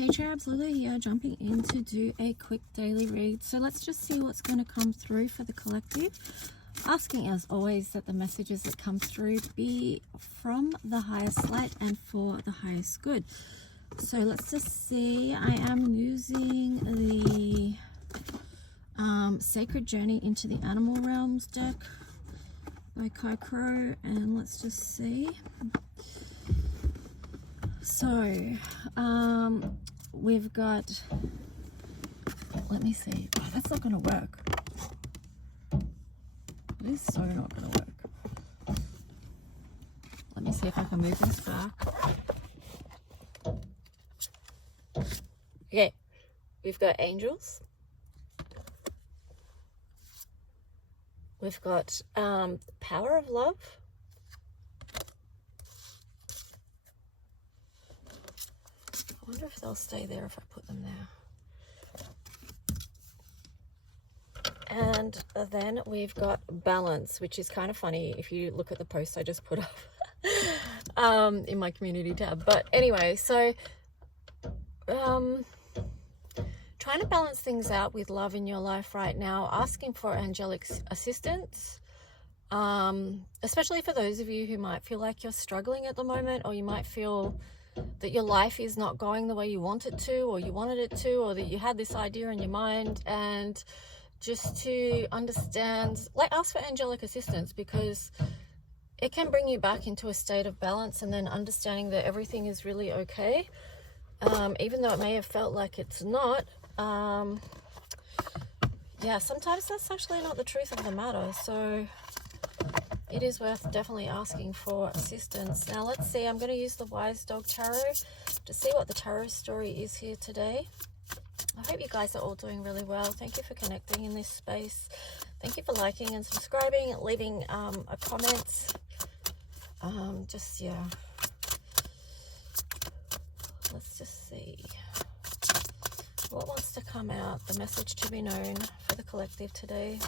Hey Cherubs, Lulu here, jumping in to do a quick daily read. So let's just see what's going to come through for the collective. Asking as always that the messages that come through be from the highest light and for the highest good. So let's just see. I am using the Sacred Journey into the Animal Realms deck by Kai Crow, and let's just see. So we've got, let me see. Oh, that's not going to work. It is so not going to work. Let me see if I can move this back. Okay, we've got angels. We've got power of love. I wonder if they'll stay there if I put them there. And then we've got balance, which is kind of funny if you look at the post I just put up in my community tab. But anyway, so trying to balance things out with love in your life right now, asking for angelic assistance, especially for those of you who might feel like you're struggling at the moment, or you might feel that your life is not going the way you want it to, or you wanted it to, or that you had this idea in your mind. And just to understand, like, ask for angelic assistance, because it can bring you back into a state of balance, and then understanding that everything is really okay, even though it may have felt like it's not. Yeah, sometimes that's actually not the truth of the matter, so it is worth definitely asking for assistance. Now let's see, I'm going to use the Wise Dog Tarot to see what the tarot story is here today. I hope you guys are all doing really well. Thank you for connecting in this space. Thank you for liking and subscribing, leaving a comment. Yeah. Let's just see. What wants to come out? The message to be known for the collective today.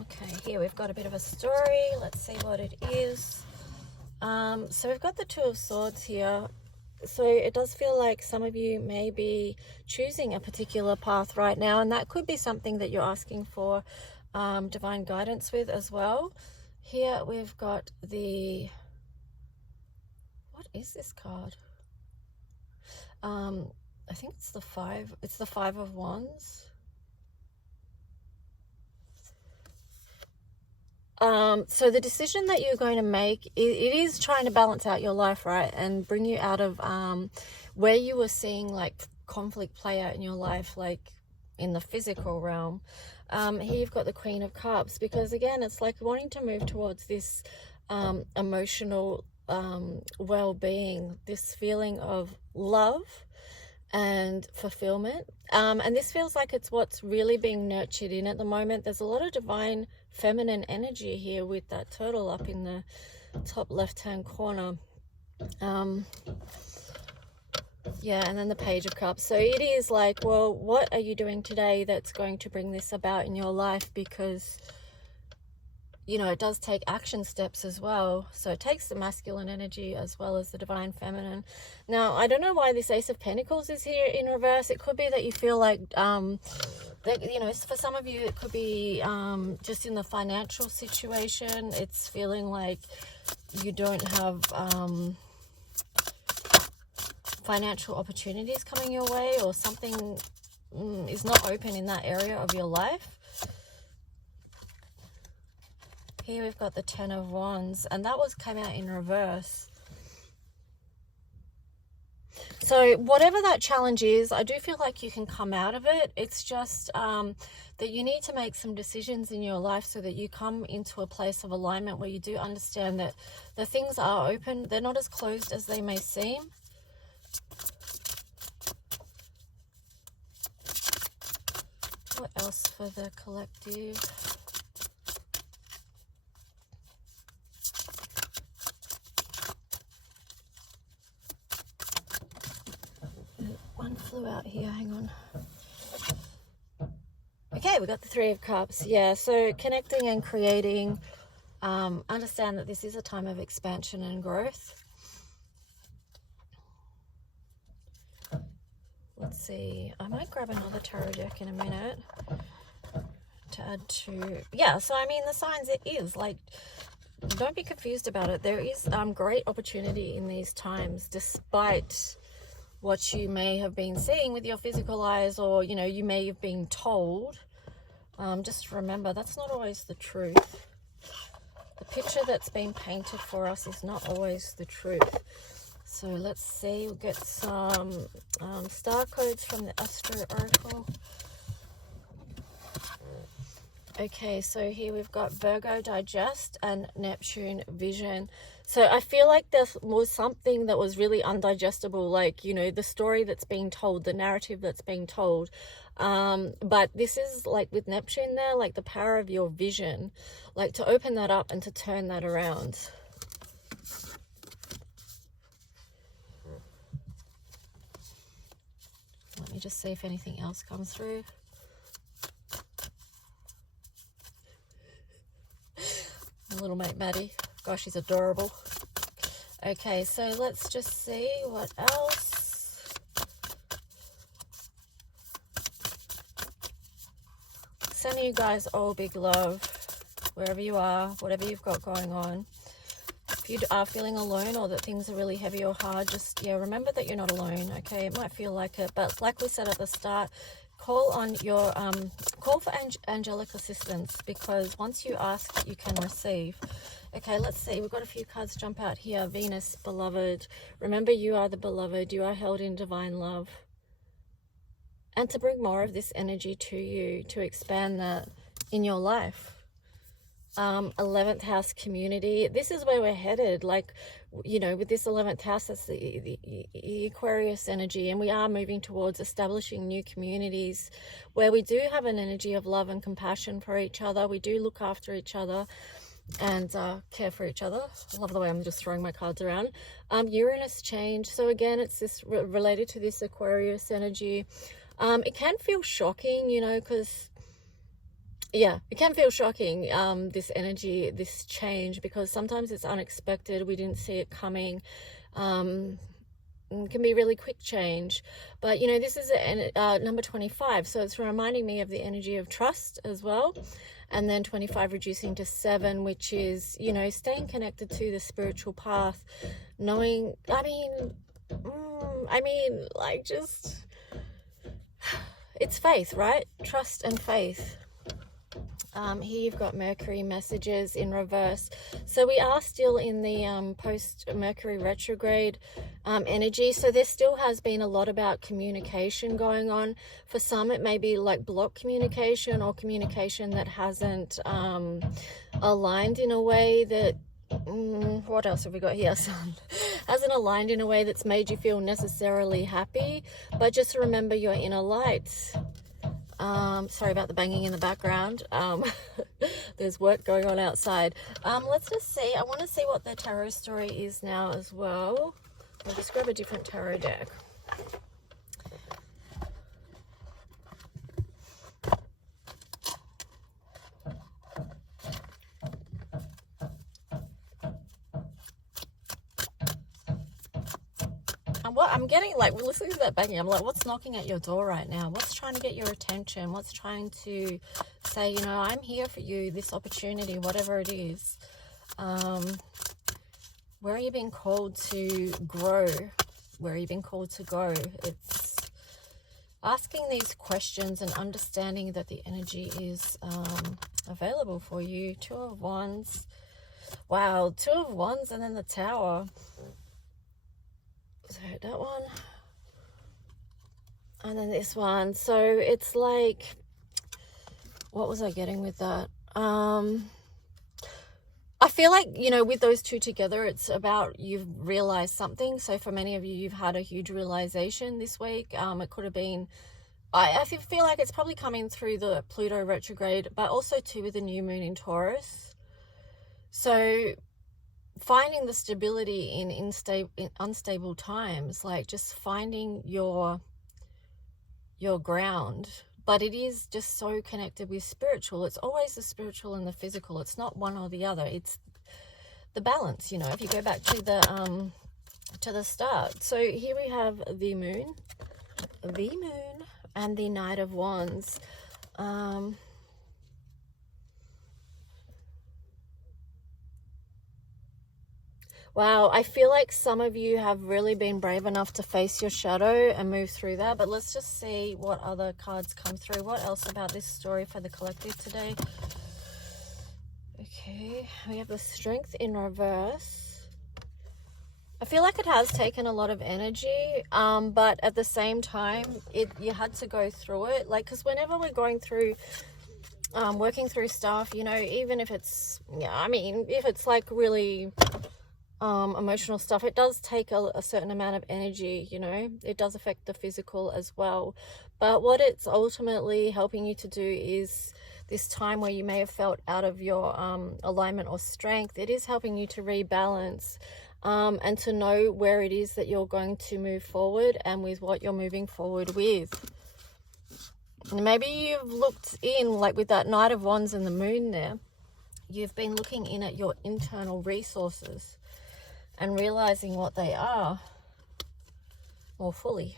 Okay, here we've got a bit of a story. Let's see what it is. So we've got the Two of Swords here. So it does feel like some of you may be choosing a particular path right now, and that could be something that you're asking for divine guidance with as well. Here we've got the, what is this card? I think it's the Five of Wands. So the decision that you're going to make, it is trying to balance out your life, right? And bring you out of where you were seeing like conflict play out in your life, like in the physical realm. Here you've got the Queen of Cups, because again, it's like wanting to move towards this emotional well-being, this feeling of love and fulfillment. And this feels like it's what's really being nurtured in at the moment. There's a lot of divine feminine energy here with that turtle up in the top left-hand corner. Yeah, and then the Page of Cups. So it is like, well, what are you doing today that's going to bring this about in your life? Because, you know, it does take action steps as well. So it takes the masculine energy as well as the divine feminine. Now, I don't know why this Ace of Pentacles is here in reverse. It could be that you feel like, that, you know, for some of you, it could be just in the financial situation. It's feeling like you don't have financial opportunities coming your way, or something is not open in that area of your life. Here we've got the Ten of Wands, and that came out in reverse. So whatever that challenge is, I do feel like you can come out of it. It's just that you need to make some decisions in your life so that you come into a place of alignment where you do understand that the things are open. They're not as closed as they may seem. What else for the collective? One flew out here, hang on. Okay, we got the Three of Cups. Yeah, so connecting and creating Understand that this is a time of expansion and growth. Let's see. I might grab another tarot deck in a minute to add to. Yeah, so I mean, the signs, it is like, don't be confused about it. There is great opportunity in these times, despite what you may have been seeing with your physical eyes, or, you know, you may have been told. Just remember, that's not always the truth. The picture that's been painted for us is not always the truth. So let's see, we'll get some star codes from the Astro Oracle. Okay, so here we've got Virgo Digest and Neptune Vision. So I feel like there was something that was really undigestible, like, you know, the story that's being told, the narrative that's being told. But this is like with Neptune there, like the power of your vision, like to open that up and to turn that around. Let me just see if anything else comes through. My little mate Maddie. Gosh, she's adorable. Okay, so let's just see what else. Sending you guys all big love, wherever you are, whatever you've got going on. If you are feeling alone, or that things are really heavy or hard, just, yeah, remember that you're not alone, okay? It might feel like it, but like we said at the start, call on your, call for angelic assistance, because once you ask, you can receive. Okay, let's see. We've got a few cards jump out here. Venus, beloved. Remember, you are the beloved. You are held in divine love. And to bring more of this energy to you, to expand that in your life. 11th house community. This is where we're headed. Like, you know, with this 11th house, that's the Aquarius energy. And we are moving towards establishing new communities where we do have an energy of love and compassion for each other. We do look after each other and care for each other. I love the way I'm just throwing my cards around. Uranus change. So again, it's this related to this Aquarius energy. It can feel shocking, you know, because yeah, it can feel shocking, this energy, this change, because sometimes it's unexpected. We didn't see it coming. It can be really quick change, but you know, this is number 25, so it's reminding me of the energy of trust as well. And then 25 reducing to 7, which is, you know, staying connected to the spiritual path, knowing, I mean, like, just, it's faith, right? Trust and faith. Here you've got Mercury messages in reverse. So we are still in the post-Mercury retrograde energy. So there still has been a lot about communication going on. For some, it may be like block communication, or communication that hasn't aligned in a way that, what else have we got here? Hasn't aligned in a way that's made you feel necessarily happy. But just remember your inner light. Sorry about the banging in the background. There's work going on outside. Let's just see. I want to see what the tarot story is now as well. I'll just grab a different tarot deck. What I'm getting, like, we're listening to that banging, I'm like, what's knocking at your door right now? What's trying to get your attention? What's trying to say, you know, I'm here for you, this opportunity, whatever it is. Where are you being called to grow? Where are you being called to go? It's asking these questions and understanding that the energy is available for you. 2 of Wands. Wow, 2 of Wands and then the Tower. So that one, and then this one. So it's like, what was I getting with that? I feel like, you know, with those two together, it's about you've realized something. So for many of you, you've had a huge realization this week. It could have been, I feel like it's probably coming through the Pluto retrograde, but also too with the new moon in Taurus. So finding the stability in unstable times, like just finding your ground, but it is just so connected with spiritual. It's always the spiritual and the physical. It's not one or the other. It's the balance, you know, if you go back to the start. So here we have the moon, and the Knight of Wands. Wow, I feel like some of you have really been brave enough to face your shadow and move through that. But let's just see what other cards come through. What else about this story for the collective today? Okay, we have the Strength in reverse. I feel like it has taken a lot of energy, but at the same time, you had to go through it. Like, because whenever we're going through, working through stuff, you know, even if it's, yeah, I mean, if it's like really emotional stuff, it does take a certain amount of energy, you know. It does affect the physical as well. But what it's ultimately helping you to do is this time where you may have felt out of your alignment or strength, it is helping you to rebalance and to know where it is that you're going to move forward and with what you're moving forward with. And maybe you've looked in, like with that Knight of Wands and the moon there, you've been looking in at your internal resources and realizing what they are more fully.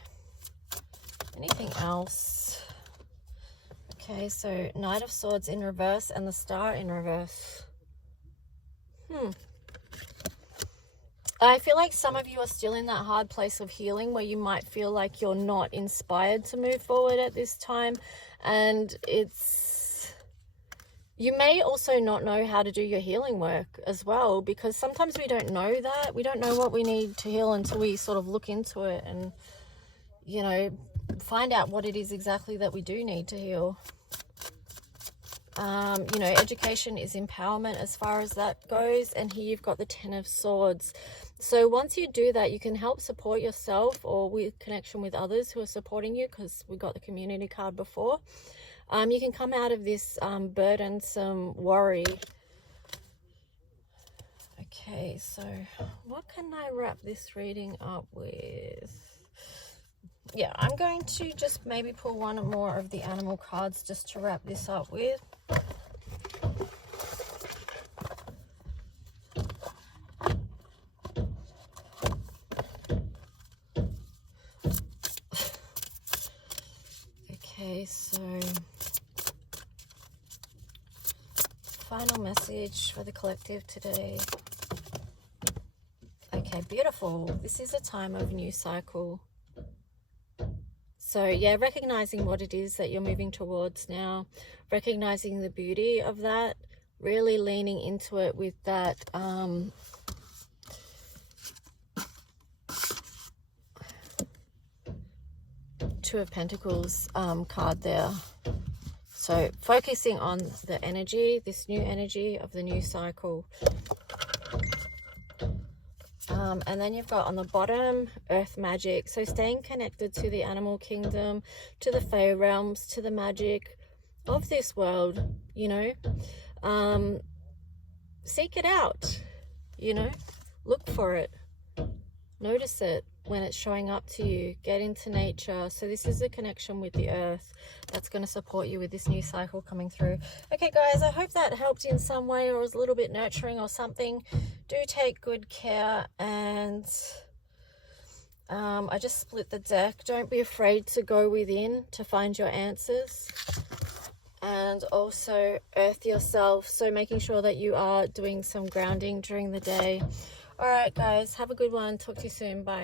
Anything else? Okay, so Knight of Swords in reverse and the Star in reverse. I feel like some of you are still in that hard place of healing where you might feel like you're not inspired to move forward at this time. And you may also not know how to do your healing work as well, because sometimes we don't know that. We don't know what we need to heal until we sort of look into it and, you know, find out what it is exactly that we do need to heal. You know, education is empowerment as far as that goes. And here you've got the Ten of Swords. So once you do that, you can help support yourself or with connection with others who are supporting you, because we got the community card before. You can come out of this burdensome worry. Okay, so what can I wrap this reading up with? Yeah, I'm going to just maybe pull one or more of the animal cards just to wrap this up with. Okay, so final message for the collective today. Okay, beautiful. This is a time of new cycle. So yeah, recognizing what it is that you're moving towards now, recognizing the beauty of that, really leaning into it with that Two of Pentacles card there. So focusing on the energy, this new energy of the new cycle. And then you've got on the bottom, Earth Magic. So staying connected to the animal kingdom, to the Fey realms, to the magic of this world, you know. Seek it out, you know. Look for it. Notice it when it's showing up to you. Get into nature. So this is a connection with the earth that's going to support you with this new cycle coming through. Okay guys, I hope that helped in some way or was a little bit nurturing or something. Do take good care, and I just split the deck. Don't be afraid to go within to find your answers, and also earth yourself, so making sure that you are doing some grounding during the day. All right guys, have a good one. Talk to you soon. Bye.